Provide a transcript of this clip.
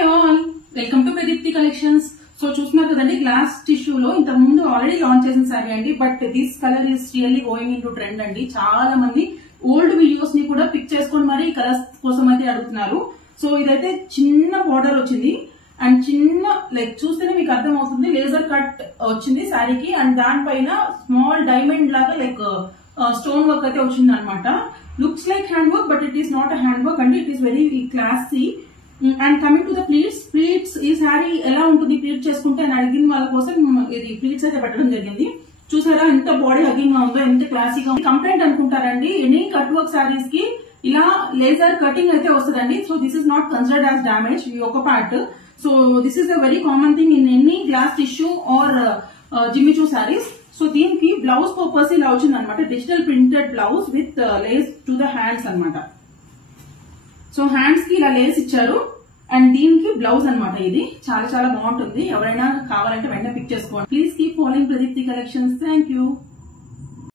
Hi all, welcome to Pradeepti collections. So చూస్తున్నారు కదండి, glass టిష్యూలో ఇంతకు ముందు ఆల్రెడీ లాంచ్ చేసిన సారీ అండి. But this colour is really going in to trend అండి. చాలా మంది ఓల్డ్ వీడియోస్ ని కూడా పిక్ చేసుకొని మరి కలర్స్ కోసం అయితే అడుగుతున్నారు. సో ఇదైతే చిన్న బార్డర్ వచ్చింది అండ్ చిన్న లైక్ చూస్తేనే మీకు అర్థం అవుతుంది, లేజర్ కట్ వచ్చింది శారీకి. అండ్ దానిపైన స్మాల్ డైమండ్ లాగా లైక్ స్టోన్ వర్క్ అయితే వచ్చింది అనమాట. Looks like hand work, but it is not a hand work అండి. It is very classy. And coming to the pleats ఈ శారీ ఎలా ఉంటుంది ప్లీట్ చేసుకుంటే అని అడిగిన వాళ్ళ కోసం ఇది ప్లీట్స్ అయితే పెట్టడం జరిగింది. చూసారా ఎంత బాడీ హగ్గింగ్ గా ఉందో, ఎంత క్లాసీగా. కంప్లైంట్ అనుకుంటారండి, ఎనీ కట్ వర్క్ శారీస్ కి ఇలా లేజర్ కటింగ్ అయితే వస్తుందండి. So this is not considered as damage, ఈ ఒక part. So this is a very common thing in any glass tissue or Jimmy Choo saris. So దీనికి బ్లౌజ్ పర్పస్ ఇలా వచ్చింది అనమాట, digital printed blouse with lace to the hands అనమాట. So hands కి ఇలా Lay's ఇచ్చారు అండ్ దీనికి బ్లౌజ్ అనమాట. ఇది చాలా చాలా బాగుంటుంది. ఎవరైనా కావాలంటే వెంటనే పిక్ చేసుకోండి. Please keep following Pradeepti collections. Thank you.